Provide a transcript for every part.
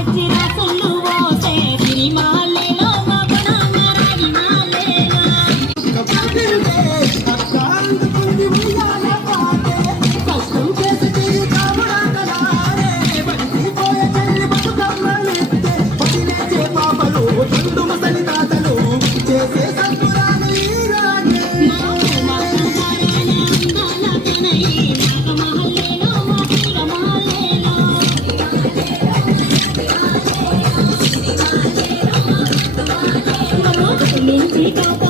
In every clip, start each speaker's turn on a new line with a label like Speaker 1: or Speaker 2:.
Speaker 1: I did, I Thank you.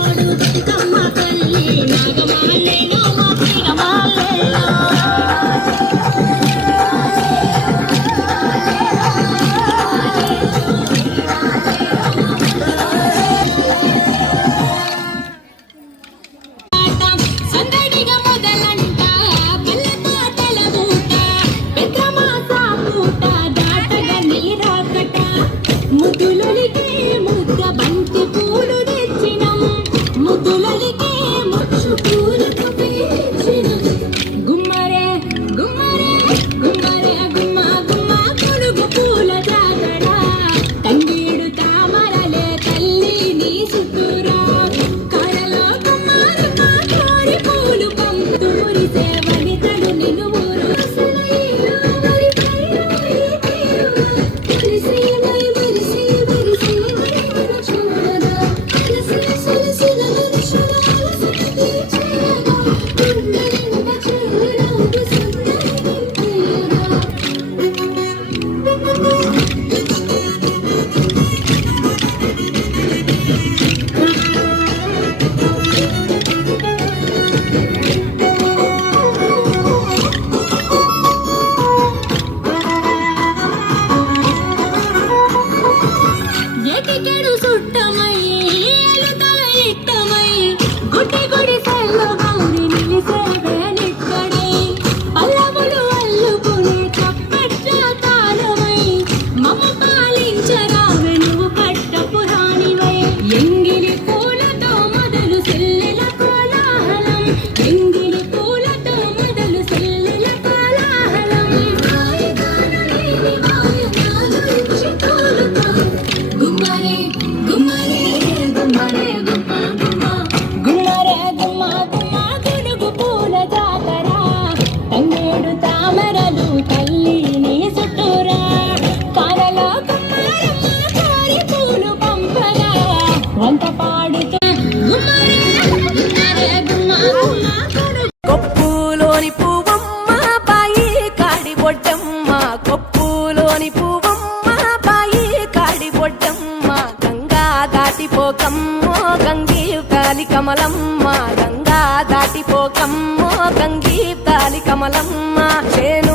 Speaker 1: ఏకే కేడు సుట్టమ వంట పాడుతూ
Speaker 2: కొప్పులోని పువ్వమ్మ బాయి కాడి బొడ్డమ్మ. కొప్పులోని పువ్వమ్మ బాయి కాడి బొడ్డమ్మ. గంగా దాటిపోకమ్మో గంగి తాలి కమలమ్మ. గంగా దాటిపోకమ్మో గంగి తాలి కమలమ్మ. చేను